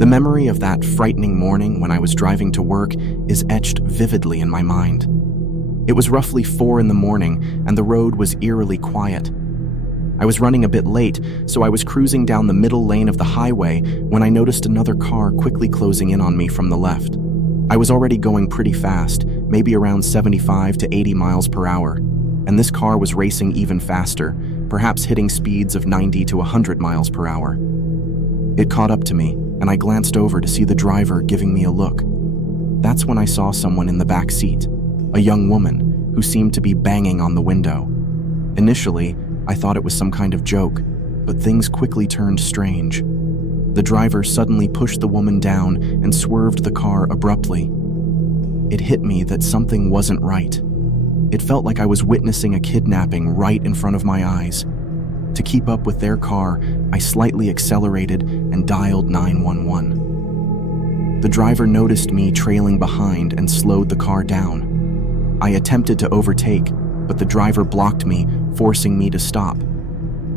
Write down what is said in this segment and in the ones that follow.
The memory of that frightening morning when I was driving to work is etched vividly in my mind. It was roughly 4 a.m, and the road was eerily quiet. I was running a bit late, so I was cruising down the middle lane of the highway when I noticed another car quickly closing in on me from the left. I was already going pretty fast, maybe around 75 to 80 miles per hour, and this car was racing even faster, perhaps hitting speeds of 90 to 100 miles per hour. It caught up to me, and I glanced over to see the driver giving me a look. That's when I saw someone in the back seat, a young woman who seemed to be banging on the window. Initially, I thought it was some kind of joke, but things quickly turned strange. The driver suddenly pushed the woman down and swerved the car abruptly. It hit me that something wasn't right. It felt like I was witnessing a kidnapping right in front of my eyes. To keep up with their car, I slightly accelerated and dialed 911. The driver noticed me trailing behind and slowed the car down. I attempted to overtake, but the driver blocked me, forcing me to stop.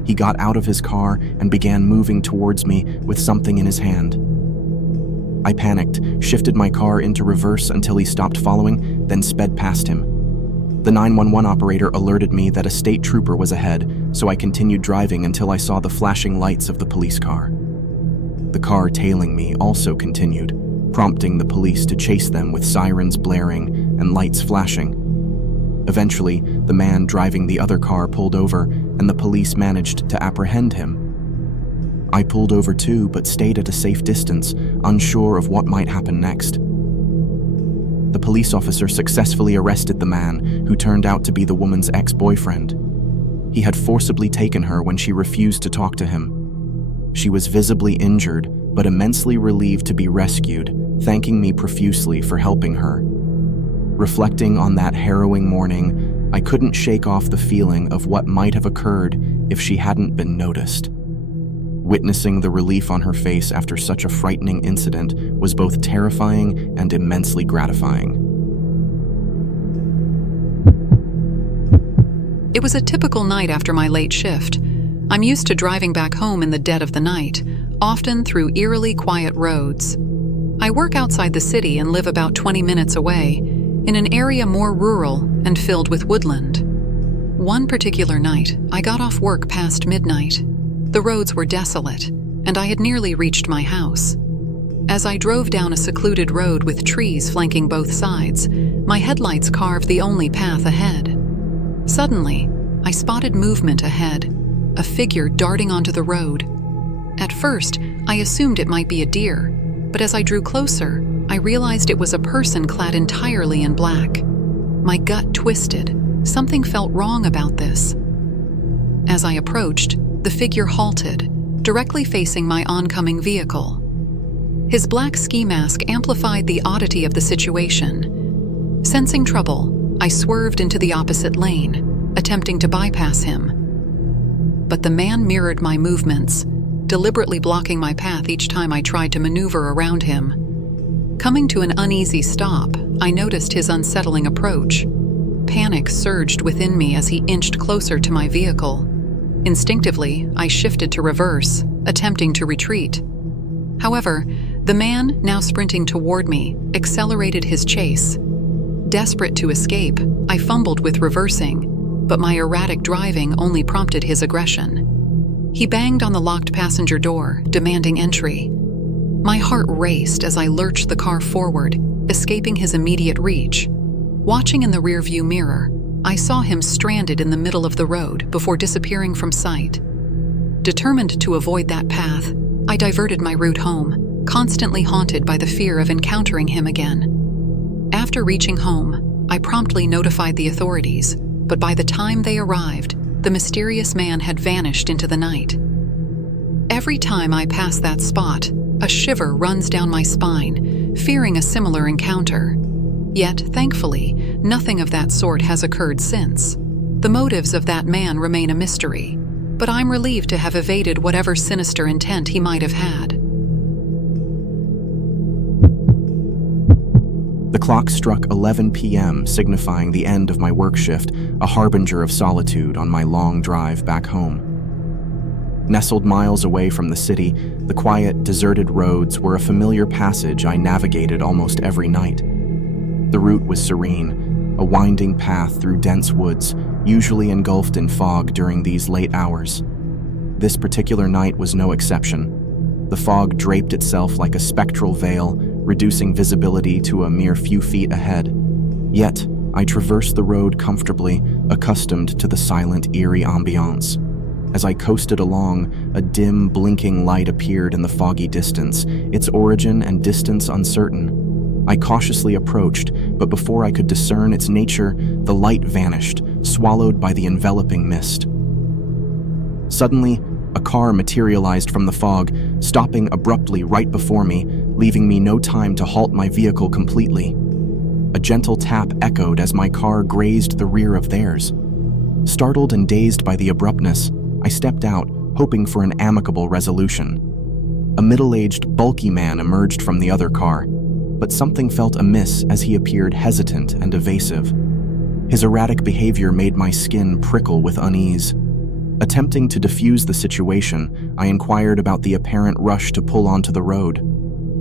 He got out of his car and began moving towards me with something in his hand. I panicked, shifted my car into reverse until he stopped following, then sped past him. The 911 operator alerted me that a state trooper was ahead, so I continued driving until I saw the flashing lights of the police car. The car tailing me also continued, prompting the police to chase them with sirens blaring and lights flashing. Eventually, the man driving the other car pulled over, and the police managed to apprehend him. I pulled over too, but stayed at a safe distance, unsure of what might happen next. The police officer successfully arrested the man, who turned out to be the woman's ex-boyfriend. He had forcibly taken her when she refused to talk to him. She was visibly injured, but immensely relieved to be rescued, thanking me profusely for helping her. Reflecting on that harrowing morning, I couldn't shake off the feeling of what might have occurred if she hadn't been noticed. Witnessing the relief on her face after such a frightening incident was both terrifying and immensely gratifying. It was a typical night after my late shift. I'm used to driving back home in the dead of the night, often through eerily quiet roads. I work outside the city and live about 20 minutes away, in an area more rural and filled with woodland. One particular night, I got off work past midnight. The roads were desolate, and I had nearly reached my house. As I drove down a secluded road with trees flanking both sides, my headlights carved the only path ahead. Suddenly, I spotted movement ahead, a figure darting onto the road. At first, I assumed it might be a deer, but as I drew closer, I realized it was a person clad entirely in black. My gut twisted. Something felt wrong about this. As I approached, the figure halted, directly facing my oncoming vehicle. His black ski mask amplified the oddity of the situation. Sensing trouble, I swerved into the opposite lane, attempting to bypass him. But the man mirrored my movements, deliberately blocking my path each time I tried to maneuver around him. Coming to an uneasy stop, I noticed his unsettling approach. Panic surged within me as he inched closer to my vehicle. Instinctively, I shifted to reverse, attempting to retreat. However, the man, now sprinting toward me, accelerated his chase. Desperate to escape, I fumbled with reversing, but my erratic driving only prompted his aggression. He banged on the locked passenger door, demanding entry. My heart raced as I lurched the car forward, escaping his immediate reach. Watching in the rearview mirror, I saw him stranded in the middle of the road before disappearing from sight. Determined to avoid that path, I diverted my route home, constantly haunted by the fear of encountering him again. After reaching home, I promptly notified the authorities, but by the time they arrived, the mysterious man had vanished into the night. Every time I pass that spot, a shiver runs down my spine, fearing a similar encounter. Yet, thankfully, nothing of that sort has occurred since. The motives of that man remain a mystery, but I'm relieved to have evaded whatever sinister intent he might have had. The clock struck 11 p.m., signifying the end of my work shift, a harbinger of solitude on my long drive back home. Nestled miles away from the city, the quiet, deserted roads were a familiar passage I navigated almost every night. The route was serene, a winding path through dense woods, usually engulfed in fog during these late hours. This particular night was no exception. The fog draped itself like a spectral veil, reducing visibility to a mere few feet ahead. Yet, I traversed the road comfortably, accustomed to the silent, eerie ambiance. As I coasted along, a dim, blinking light appeared in the foggy distance, its origin and distance uncertain. I cautiously approached, but before I could discern its nature, the light vanished, swallowed by the enveloping mist. Suddenly, a car materialized from the fog, stopping abruptly right before me, leaving me no time to halt my vehicle completely. A gentle tap echoed as my car grazed the rear of theirs. Startled and dazed by the abruptness, I stepped out, hoping for an amicable resolution. A middle-aged, bulky man emerged from the other car, but something felt amiss as he appeared hesitant and evasive. His erratic behavior made my skin prickle with unease. Attempting to defuse the situation, I inquired about the apparent rush to pull onto the road.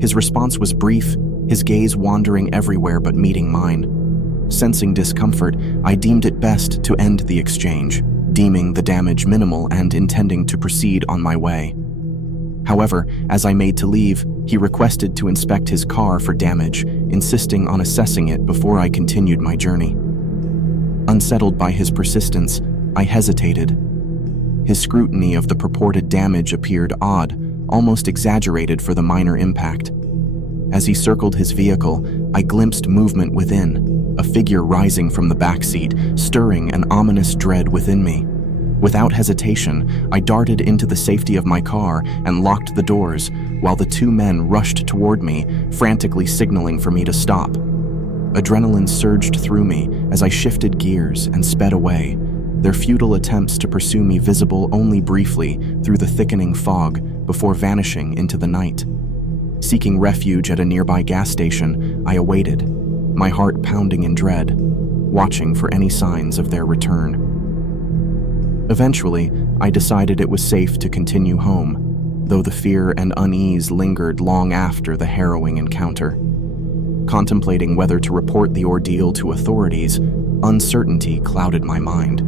His response was brief, his gaze wandering everywhere but meeting mine. Sensing discomfort, I deemed it best to end the exchange, deeming the damage minimal and intending to proceed on my way. However, as I made to leave, he requested to inspect his car for damage, insisting on assessing it before I continued my journey. Unsettled by his persistence, I hesitated. His scrutiny of the purported damage appeared odd, almost exaggerated for the minor impact. As he circled his vehicle, I glimpsed movement within, a figure rising from the backseat, stirring an ominous dread within me. Without hesitation, I darted into the safety of my car and locked the doors, while the two men rushed toward me, frantically signaling for me to stop. Adrenaline surged through me as I shifted gears and sped away, their futile attempts to pursue me visible only briefly through the thickening fog before vanishing into the night. Seeking refuge at a nearby gas station, I awaited, my heart pounding in dread, watching for any signs of their return. Eventually, I decided it was safe to continue home, though the fear and unease lingered long after the harrowing encounter. Contemplating whether to report the ordeal to authorities, uncertainty clouded my mind.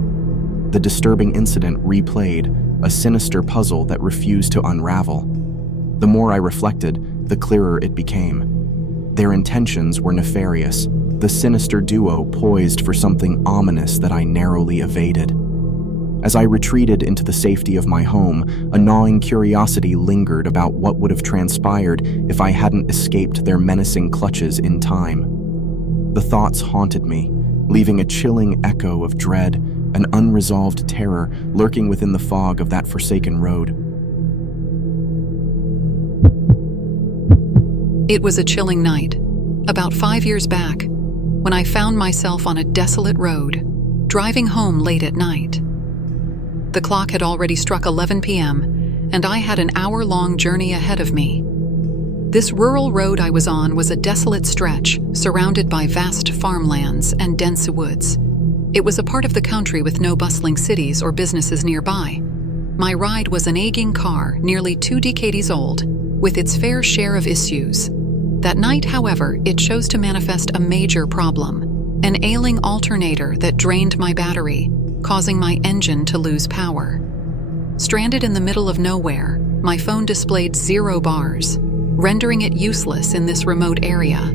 The disturbing incident replayed, a sinister puzzle that refused to unravel. The more I reflected, the clearer it became. Their intentions were nefarious, the sinister duo poised for something ominous that I narrowly evaded. As I retreated into the safety of my home, a gnawing curiosity lingered about what would have transpired if I hadn't escaped their menacing clutches in time. The thoughts haunted me, leaving a chilling echo of dread, an unresolved terror lurking within the fog of that forsaken road. It was a chilling night, about 5 years back, when I found myself on a desolate road, driving home late at night. The clock had already struck 11 p.m., and I had an hour-long journey ahead of me. This rural road I was on was a desolate stretch, surrounded by vast farmlands and dense woods. It was a part of the country with no bustling cities or businesses nearby. My ride was an aging car, nearly 2 decades old, with its fair share of issues. That night, however, it chose to manifest a major problem, an ailing alternator that drained my battery, causing my engine to lose power. Stranded in the middle of nowhere, my phone displayed 0 bars, rendering it useless in this remote area.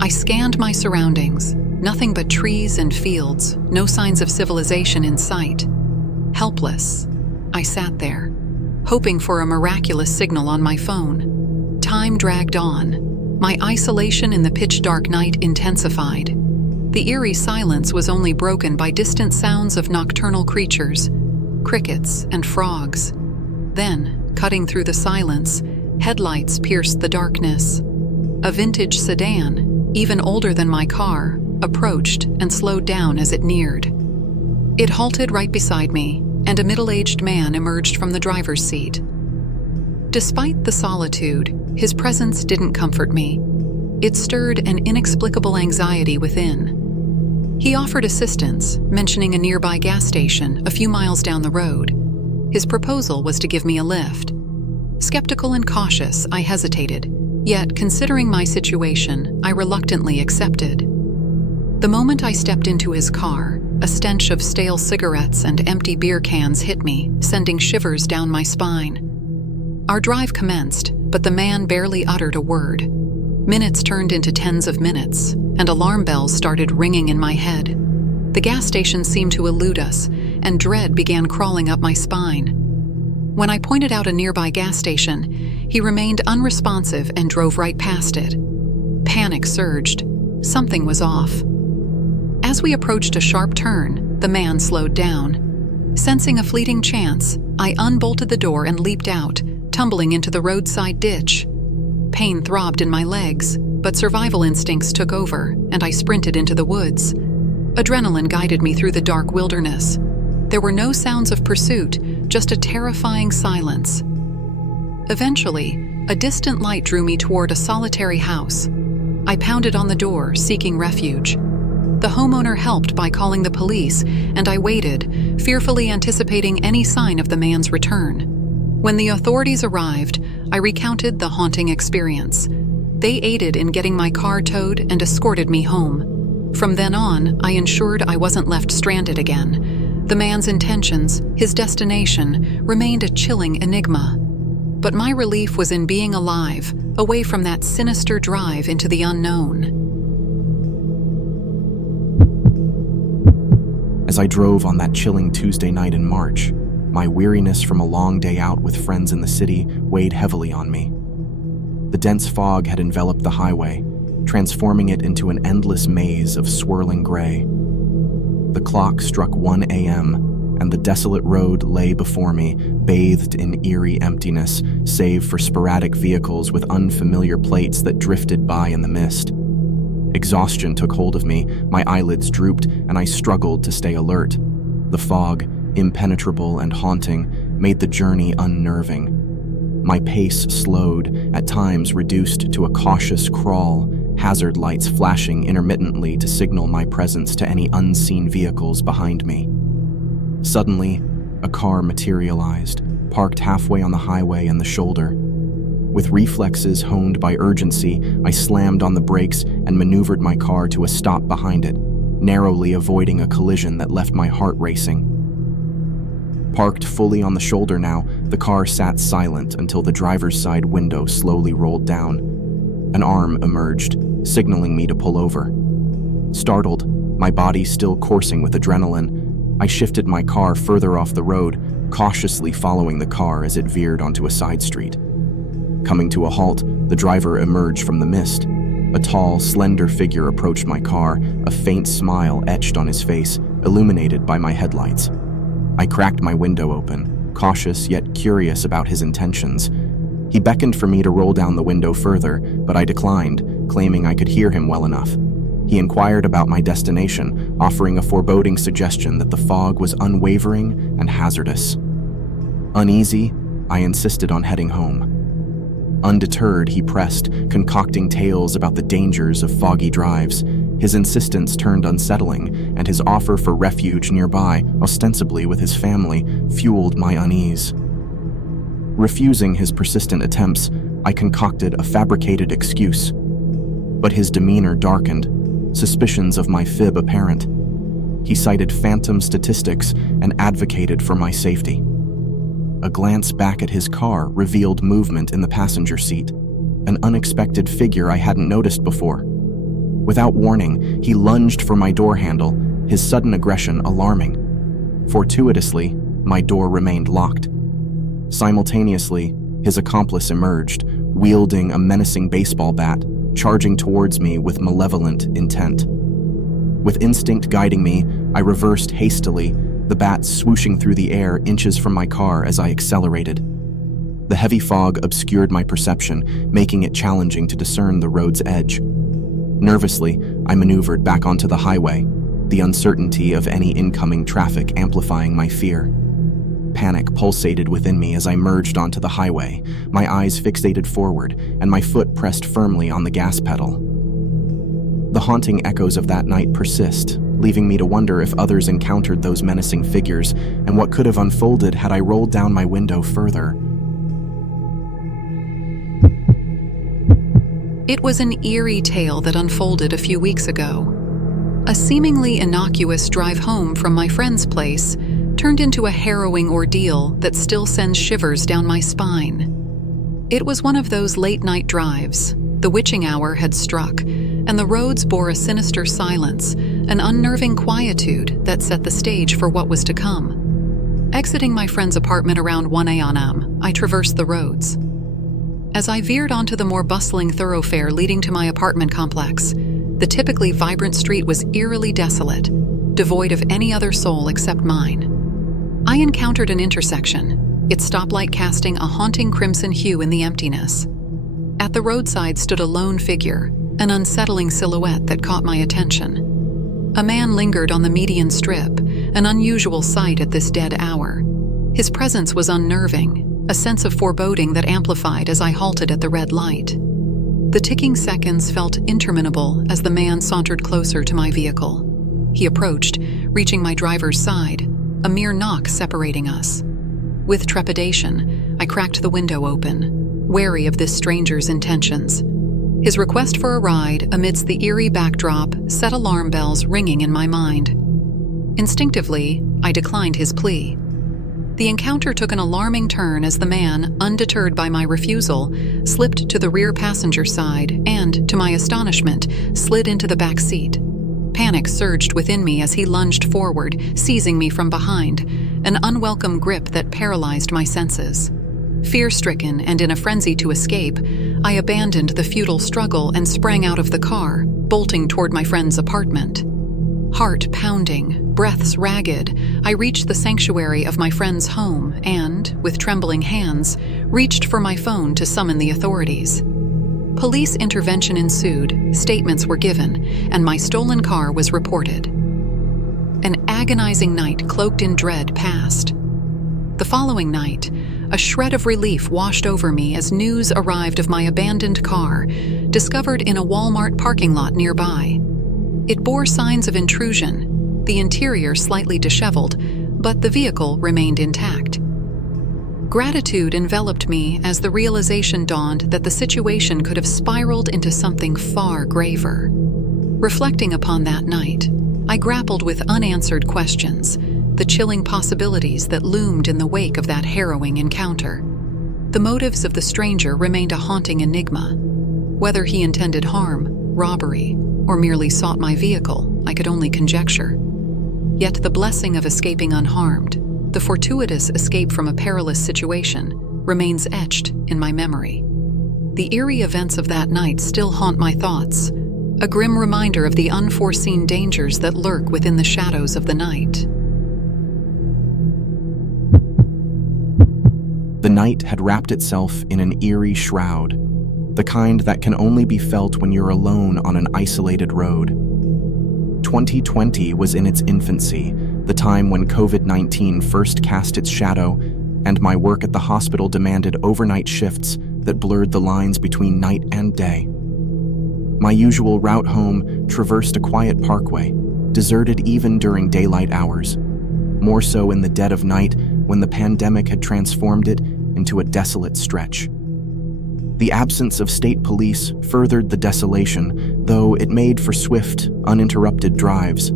I scanned my surroundings, nothing but trees and fields, no signs of civilization in sight. Helpless, I sat there, hoping for a miraculous signal on my phone. Time dragged on. My isolation in the pitch-dark night intensified. The eerie silence was only broken by distant sounds of nocturnal creatures, crickets and frogs. Then, cutting through the silence, headlights pierced the darkness. A vintage sedan, even older than my car, approached and slowed down as it neared. It halted right beside me, and a middle-aged man emerged from the driver's seat. Despite the solitude, his presence didn't comfort me. It stirred an inexplicable anxiety within. He offered assistance, mentioning a nearby gas station a few miles down the road. His proposal was to give me a lift. Skeptical and cautious, I hesitated, yet considering my situation, I reluctantly accepted. The moment I stepped into his car, a stench of stale cigarettes and empty beer cans hit me, sending shivers down my spine. Our drive commenced, but the man barely uttered a word. Minutes turned into tens of minutes, and alarm bells started ringing in my head. The gas station seemed to elude us, and dread began crawling up my spine. When I pointed out a nearby gas station, he remained unresponsive and drove right past it. Panic surged. Something was off. As we approached a sharp turn, the man slowed down. Sensing a fleeting chance, I unbolted the door and leaped out, tumbling into the roadside ditch. Pain throbbed in my legs, but survival instincts took over, and I sprinted into the woods. Adrenaline guided me through the dark wilderness. There were no sounds of pursuit, just a terrifying silence. Eventually, a distant light drew me toward a solitary house. I pounded on the door, seeking refuge. The homeowner helped by calling the police, and I waited, fearfully anticipating any sign of the man's return. When the authorities arrived, I recounted the haunting experience. They aided in getting my car towed and escorted me home. From then on, I ensured I wasn't left stranded again. The man's intentions, his destination, remained a chilling enigma. But my relief was in being alive, away from that sinister drive into the unknown. As I drove on that chilling Tuesday night in March, my weariness from a long day out with friends in the city weighed heavily on me. The dense fog had enveloped the highway, transforming it into an endless maze of swirling gray. The clock struck 1 a.m., and the desolate road lay before me, bathed in eerie emptiness, save for sporadic vehicles with unfamiliar plates that drifted by in the mist. Exhaustion took hold of me, my eyelids drooped, and I struggled to stay alert. The fog, impenetrable and haunting, made the journey unnerving. My pace slowed, at times reduced to a cautious crawl, hazard lights flashing intermittently to signal my presence to any unseen vehicles behind me. Suddenly, a car materialized, parked halfway on the highway and the shoulder. With reflexes honed by urgency, I slammed on the brakes and maneuvered my car to a stop behind it, narrowly avoiding a collision that left my heart racing. Parked fully on the shoulder now, the car sat silent until the driver's side window slowly rolled down. An arm emerged, signaling me to pull over. Startled, my body still coursing with adrenaline, I shifted my car further off the road, cautiously following the car as it veered onto a side street. Coming to a halt, the driver emerged from the mist. A tall, slender figure approached my car, a faint smile etched on his face, illuminated by my headlights. I cracked my window open, cautious yet curious about his intentions. He beckoned for me to roll down the window further, but I declined, claiming I could hear him well enough. He inquired about my destination, offering a foreboding suggestion that the fog was unwavering and hazardous. Uneasy, I insisted on heading home. Undeterred, he pressed, concocting tales about the dangers of foggy drives. His insistence turned unsettling, and his offer for refuge nearby, ostensibly with his family, fueled my unease. Refusing his persistent attempts, I concocted a fabricated excuse. But his demeanor darkened, suspicions of my fib apparent. He cited phantom statistics and advocated for my safety. A glance back at his car revealed movement in the passenger seat, an unexpected figure I hadn't noticed before. Without warning, he lunged for my door handle, his sudden aggression alarming. Fortuitously, my door remained locked. Simultaneously, his accomplice emerged, wielding a menacing baseball bat, charging towards me with malevolent intent. With instinct guiding me, I reversed hastily, the bat swooshing through the air inches from my car as I accelerated. The heavy fog obscured my perception, making it challenging to discern the road's edge. Nervously, I maneuvered back onto the highway, the uncertainty of any incoming traffic amplifying my fear. Panic pulsated within me as I merged onto the highway, my eyes fixated forward and my foot pressed firmly on the gas pedal. The haunting echoes of that night persist, leaving me to wonder if others encountered those menacing figures and what could have unfolded had I rolled down my window further. It was an eerie tale that unfolded a few weeks ago. A seemingly innocuous drive home from my friend's place turned into a harrowing ordeal that still sends shivers down my spine. It was one of those late-night drives. The witching hour had struck, and the roads bore a sinister silence, an unnerving quietude that set the stage for what was to come. Exiting my friend's apartment around 1 a.m., I traversed the roads. As I veered onto the more bustling thoroughfare leading to my apartment complex, the typically vibrant street was eerily desolate, devoid of any other soul except mine. I encountered an intersection, its stoplight casting a haunting crimson hue in the emptiness. At the roadside stood a lone figure, an unsettling silhouette that caught my attention. A man lingered on the median strip, an unusual sight at this dead hour. His presence was unnerving, a sense of foreboding that amplified as I halted at the red light. The ticking seconds felt interminable as the man sauntered closer to my vehicle. He approached, reaching my driver's side, a mere knock separating us. With trepidation, I cracked the window open, wary of this stranger's intentions. His request for a ride amidst the eerie backdrop set alarm bells ringing in my mind. Instinctively, I declined his plea. The encounter took an alarming turn as the man, undeterred by my refusal, slipped to the rear passenger side and, to my astonishment, slid into the back seat. Panic surged within me as he lunged forward, seizing me from behind, an unwelcome grip that paralyzed my senses. Fear-stricken and in a frenzy to escape, I abandoned the futile struggle and sprang out of the car, bolting toward my friend's apartment. Heart pounding, breaths ragged, I reached the sanctuary of my friend's home and, with trembling hands, reached for my phone to summon the authorities. Police intervention ensued, statements were given, and my stolen car was reported. An agonizing night cloaked in dread passed. The following night, a shred of relief washed over me as news arrived of my abandoned car, discovered in a Walmart parking lot nearby. It bore signs of intrusion, the interior slightly disheveled, but the vehicle remained intact. Gratitude enveloped me as the realization dawned that the situation could have spiraled into something far graver. Reflecting upon that night, I grappled with unanswered questions, the chilling possibilities that loomed in the wake of that harrowing encounter. The motives of the stranger remained a haunting enigma. Whether he intended harm, robbery, or merely sought my vehicle, I could only conjecture. Yet the blessing of escaping unharmed, the fortuitous escape from a perilous situation, remains etched in my memory. The eerie events of that night still haunt my thoughts, a grim reminder of the unforeseen dangers that lurk within the shadows of the night. The night had wrapped itself in an eerie shroud, the kind that can only be felt when you're alone on an isolated road. 2020 was in its infancy, the time when COVID-19 first cast its shadow, and my work at the hospital demanded overnight shifts that blurred the lines between night and day. My usual route home traversed a quiet parkway, deserted even during daylight hours, more so in the dead of night when the pandemic had transformed it into a desolate stretch. The absence of state police furthered the desolation, though it made for swift, uninterrupted drives.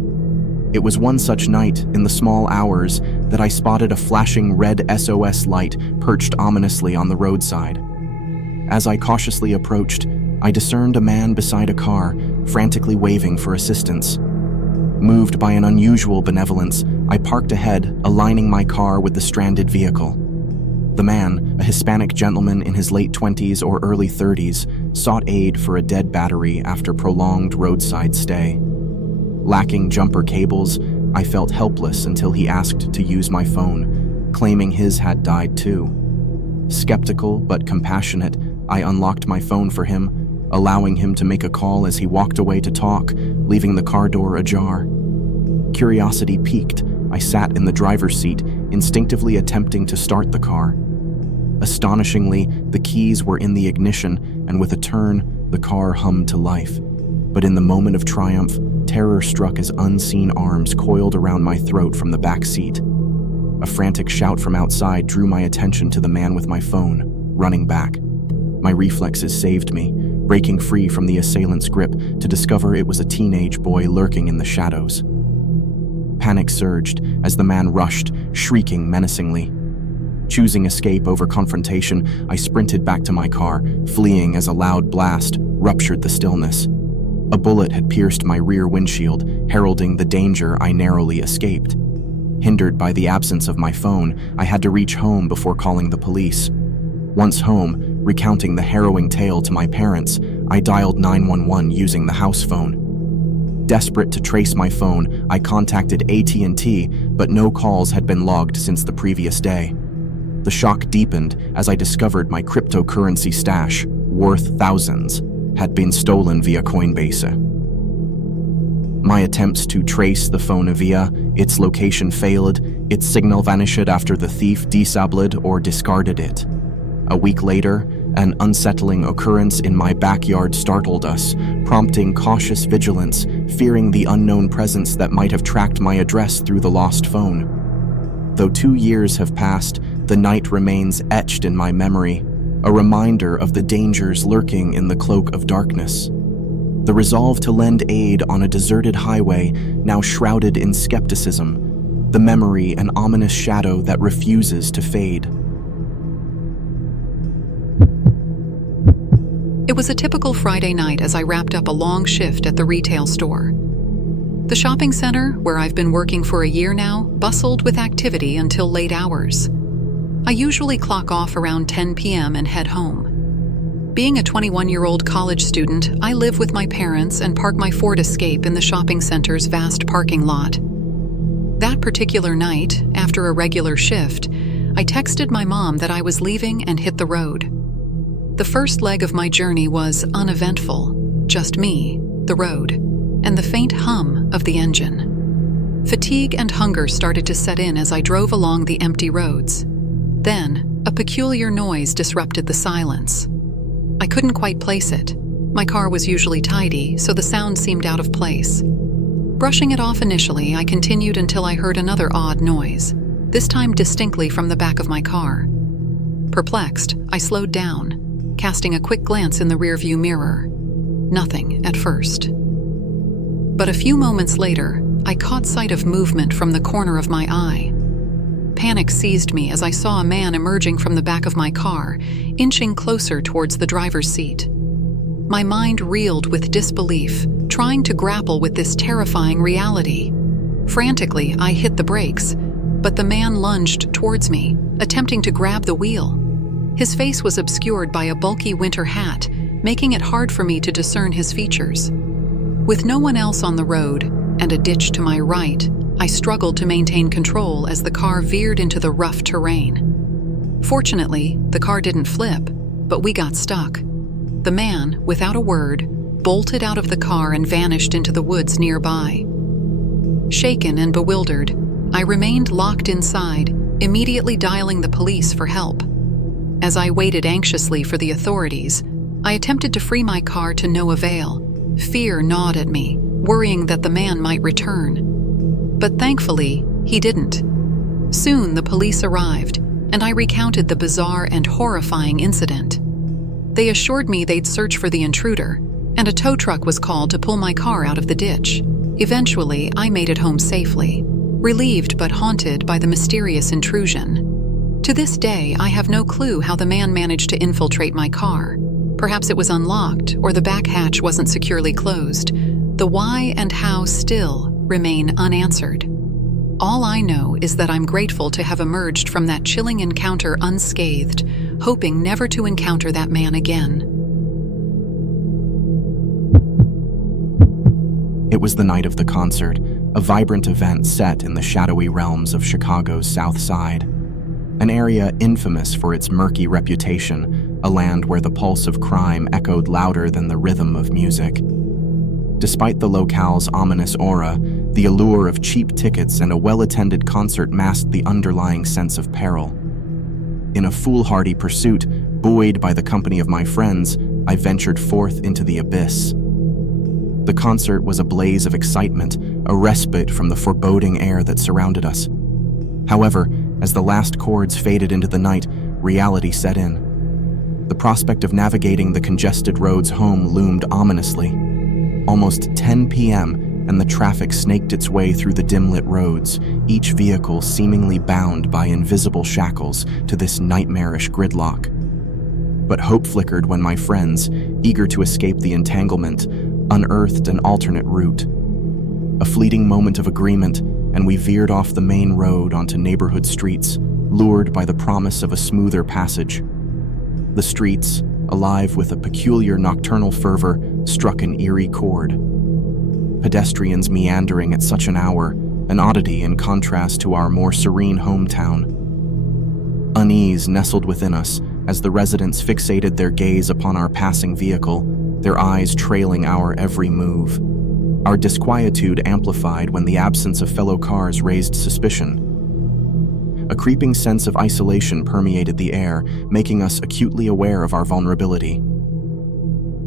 It was one such night, in the small hours, that I spotted a flashing red SOS light perched ominously on the roadside. As I cautiously approached, I discerned a man beside a car, frantically waving for assistance. Moved by an unusual benevolence, I parked ahead, aligning my car with the stranded vehicle. The man, a Hispanic gentleman in his late 20s or early 30s, sought aid for a dead battery after prolonged roadside stay. Lacking jumper cables, I felt helpless until he asked to use my phone, claiming his had died too. Skeptical but compassionate, I unlocked my phone for him, allowing him to make a call as he walked away to talk, leaving the car door ajar. Curiosity piqued, I sat in the driver's seat, instinctively attempting to start the car. Astonishingly, the keys were in the ignition, and with a turn, the car hummed to life. But in the moment of triumph, terror struck as unseen arms coiled around my throat from the back seat. A frantic shout from outside drew my attention to the man with my phone, running back. My reflexes saved me, breaking free from the assailant's grip to discover it was a teenage boy lurking in the shadows. Panic surged as the man rushed, shrieking menacingly. Choosing escape over confrontation, I sprinted back to my car, fleeing as a loud blast ruptured the stillness. A bullet had pierced my rear windshield, heralding the danger I narrowly escaped. Hindered by the absence of my phone, I had to reach home before calling the police. Once home, recounting the harrowing tale to my parents, I dialed 911 using the house phone. Desperate to trace my phone, I contacted AT&T, but no calls had been logged since the previous day. The shock deepened as I discovered my cryptocurrency stash, worth thousands, had been stolen via Coinbase. My attempts to trace the phone via its location failed, its signal vanished after the thief disabled or discarded it. A week later, an unsettling occurrence in my backyard startled us, prompting cautious vigilance, fearing the unknown presence that might have tracked my address through the lost phone. Though 2 years have passed, the night remains etched in my memory, a reminder of the dangers lurking in the cloak of darkness. The resolve to lend aid on a deserted highway, now shrouded in skepticism, the memory an ominous shadow that refuses to fade. It was a typical Friday night as I wrapped up a long shift at the retail store. The shopping center, where I've been working for a year now, bustled with activity until late hours. I usually clock off around 10 p.m. and head home. Being a 21-year-old college student, I live with my parents and park my Ford Escape in the shopping center's vast parking lot. That particular night, after a regular shift, I texted my mom that I was leaving and hit the road. The first leg of my journey was uneventful, just me, the road, and the faint hum of the engine. Fatigue and hunger started to set in as I drove along the empty roads. Then, a peculiar noise disrupted the silence. I couldn't quite place it. My car was usually tidy, so the sound seemed out of place. Brushing it off initially, I continued until I heard another odd noise, this time distinctly from the back of my car. Perplexed, I slowed down, casting a quick glance in the rearview mirror. Nothing at first. But a few moments later, I caught sight of movement from the corner of my eye. Panic seized me as I saw a man emerging from the back of my car, inching closer towards the driver's seat. My mind reeled with disbelief, trying to grapple with this terrifying reality. Frantically, I hit the brakes, but the man lunged towards me, attempting to grab the wheel. His face was obscured by a bulky winter hat, making it hard for me to discern his features. With no one else on the road and a ditch to my right, I struggled to maintain control as the car veered into the rough terrain. Fortunately, the car didn't flip, but we got stuck. The man, without a word, bolted out of the car and vanished into the woods nearby. Shaken and bewildered, I remained locked inside, immediately dialing the police for help. As I waited anxiously for the authorities, I attempted to free my car to no avail. Fear gnawed at me, worrying that the man might return. But thankfully, he didn't. Soon the police arrived, and I recounted the bizarre and horrifying incident. They assured me they'd search for the intruder, and a tow truck was called to pull my car out of the ditch. Eventually, I made it home safely, relieved but haunted by the mysterious intrusion. To this day, I have no clue how the man managed to infiltrate my car. Perhaps it was unlocked, or the back hatch wasn't securely closed. The why and how still remain unanswered. All I know is that I'm grateful to have emerged from that chilling encounter unscathed, hoping never to encounter that man again. It was the night of the concert, a vibrant event set in the shadowy realms of Chicago's South Side, an area infamous for its murky reputation, a land where the pulse of crime echoed louder than the rhythm of music. Despite the locale's ominous aura, the allure of cheap tickets and a well-attended concert masked the underlying sense of peril. In a foolhardy pursuit, buoyed by the company of my friends, I ventured forth into the abyss. The concert was a blaze of excitement, a respite from the foreboding air that surrounded us. However, as the last chords faded into the night, reality set in. The prospect of navigating the congested roads home loomed ominously. Almost 10 p.m., and the traffic snaked its way through the dim-lit roads, each vehicle seemingly bound by invisible shackles to this nightmarish gridlock. But hope flickered when my friends, eager to escape the entanglement, unearthed an alternate route. A fleeting moment of agreement, and we veered off the main road onto neighborhood streets, lured by the promise of a smoother passage. The streets, alive with a peculiar nocturnal fervor, struck an eerie chord. Pedestrians meandering at such an hour, an oddity in contrast to our more serene hometown. Unease nestled within us as the residents fixated their gaze upon our passing vehicle, their eyes trailing our every move. Our disquietude amplified when the absence of fellow cars raised suspicion. A creeping sense of isolation permeated the air, making us acutely aware of our vulnerability.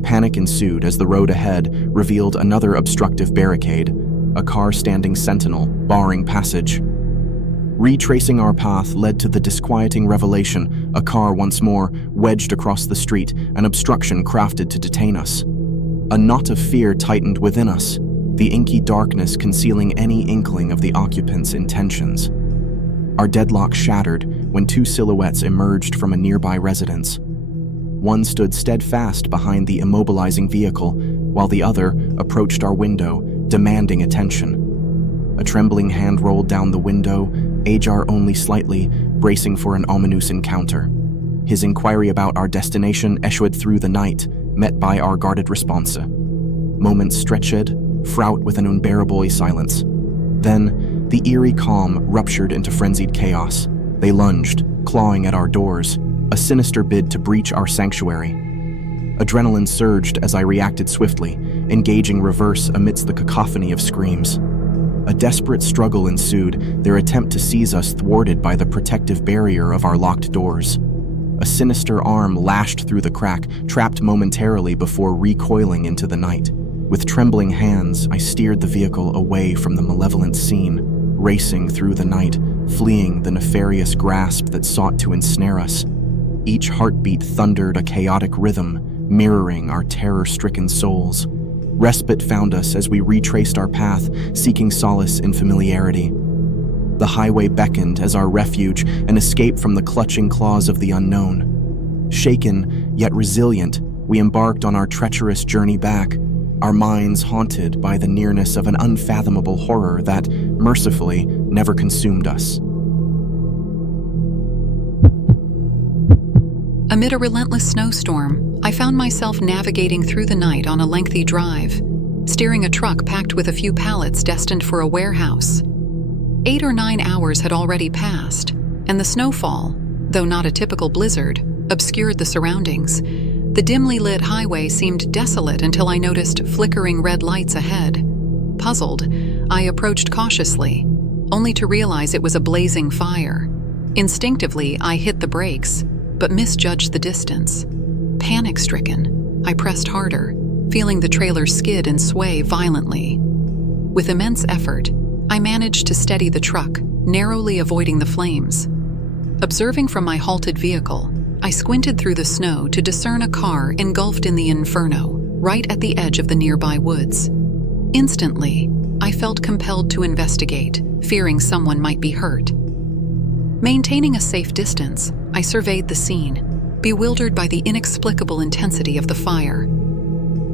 Panic ensued as the road ahead revealed another obstructive barricade, a car standing sentinel, barring passage. Retracing our path led to the disquieting revelation, a car once more wedged across the street, an obstruction crafted to detain us. A knot of fear tightened within us, the inky darkness concealing any inkling of the occupants' intentions. Our deadlock shattered when two silhouettes emerged from a nearby residence. One stood steadfast behind the immobilizing vehicle, while the other approached our window, demanding attention. A trembling hand rolled down the window, ajar only slightly, bracing for an ominous encounter. His inquiry about our destination echoed through the night, met by our guarded response. Moments stretched, fraught with an unbearable silence. Then, the eerie calm ruptured into frenzied chaos. They lunged, clawing at our doors, a sinister bid to breach our sanctuary. Adrenaline surged as I reacted swiftly, engaging reverse amidst the cacophony of screams. A desperate struggle ensued, their attempt to seize us thwarted by the protective barrier of our locked doors. A sinister arm lashed through the crack, trapped momentarily before recoiling into the night. With trembling hands, I steered the vehicle away from the malevolent scene, racing through the night, fleeing the nefarious grasp that sought to ensnare us. Each heartbeat thundered a chaotic rhythm, mirroring our terror-stricken souls. Respite found us as we retraced our path, seeking solace in familiarity. The highway beckoned as our refuge, an escape from the clutching claws of the unknown. Shaken, yet resilient, we embarked on our treacherous journey back, our minds haunted by the nearness of an unfathomable horror that, mercifully, never consumed us. Amid a relentless snowstorm, I found myself navigating through the night on a lengthy drive, steering a truck packed with a few pallets destined for a warehouse. 8 or 9 hours had already passed, and the snowfall, though not a typical blizzard, obscured the surroundings. The dimly lit highway seemed desolate until I noticed flickering red lights ahead. Puzzled, I approached cautiously, only to realize it was a blazing fire. Instinctively, I hit the brakes, but misjudged the distance. Panic-stricken, I pressed harder, feeling the trailer skid and sway violently. With immense effort, I managed to steady the truck, narrowly avoiding the flames. Observing from my halted vehicle, I squinted through the snow to discern a car engulfed in the inferno, right at the edge of the nearby woods. Instantly, I felt compelled to investigate, fearing someone might be hurt. Maintaining a safe distance, I surveyed the scene, bewildered by the inexplicable intensity of the fire.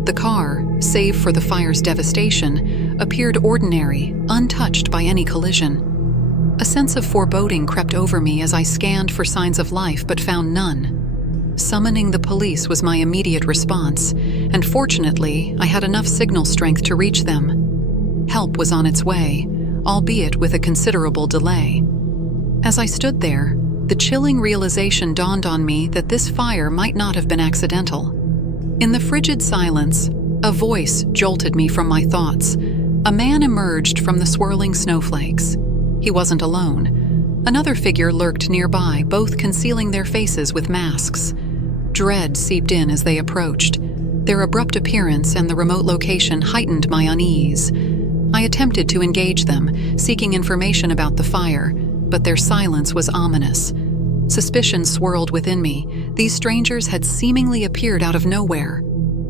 The car, save for the fire's devastation, appeared ordinary, untouched by any collision. A sense of foreboding crept over me as I scanned for signs of life but found none. Summoning the police was my immediate response, and fortunately, I had enough signal strength to reach them. Help was on its way, albeit with a considerable delay. As I stood there, the chilling realization dawned on me that this fire might not have been accidental. In the frigid silence, a voice jolted me from my thoughts. A man emerged from the swirling snowflakes. He wasn't alone. Another figure lurked nearby, both concealing their faces with masks. Dread seeped in as they approached. Their abrupt appearance and the remote location heightened my unease. I attempted to engage them, seeking information about the fire, but their silence was ominous. Suspicion swirled within me. These strangers had seemingly appeared out of nowhere.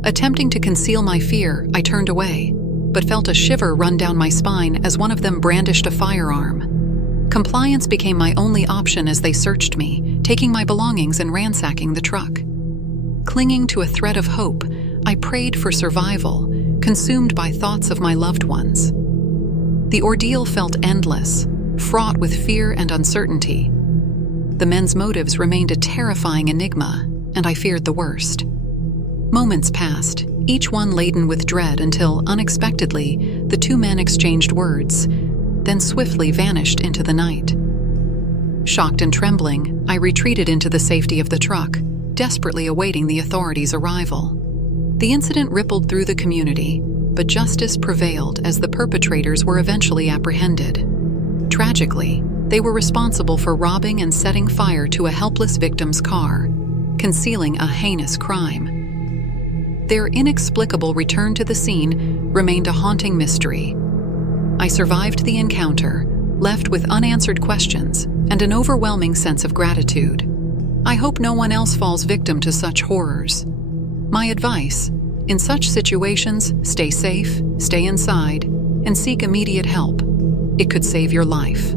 Attempting to conceal my fear, I turned away, but felt a shiver run down my spine as one of them brandished a firearm. Compliance became my only option as they searched me, taking my belongings and ransacking the truck. Clinging to a thread of hope, I prayed for survival, consumed by thoughts of my loved ones. The ordeal felt endless, fraught with fear and uncertainty. The men's motives remained a terrifying enigma, and I feared the worst. Moments passed, each one laden with dread until, unexpectedly, the two men exchanged words, then swiftly vanished into the night. Shocked and trembling, I retreated into the safety of the truck, desperately awaiting the authorities' arrival. The incident rippled through the community, but justice prevailed as the perpetrators were eventually apprehended. Tragically, they were responsible for robbing and setting fire to a helpless victim's car, concealing a heinous crime. Their inexplicable return to the scene remained a haunting mystery. I survived the encounter, left with unanswered questions and an overwhelming sense of gratitude. I hope no one else falls victim to such horrors. My advice: in such situations, stay safe, stay inside, and seek immediate help. It could save your life.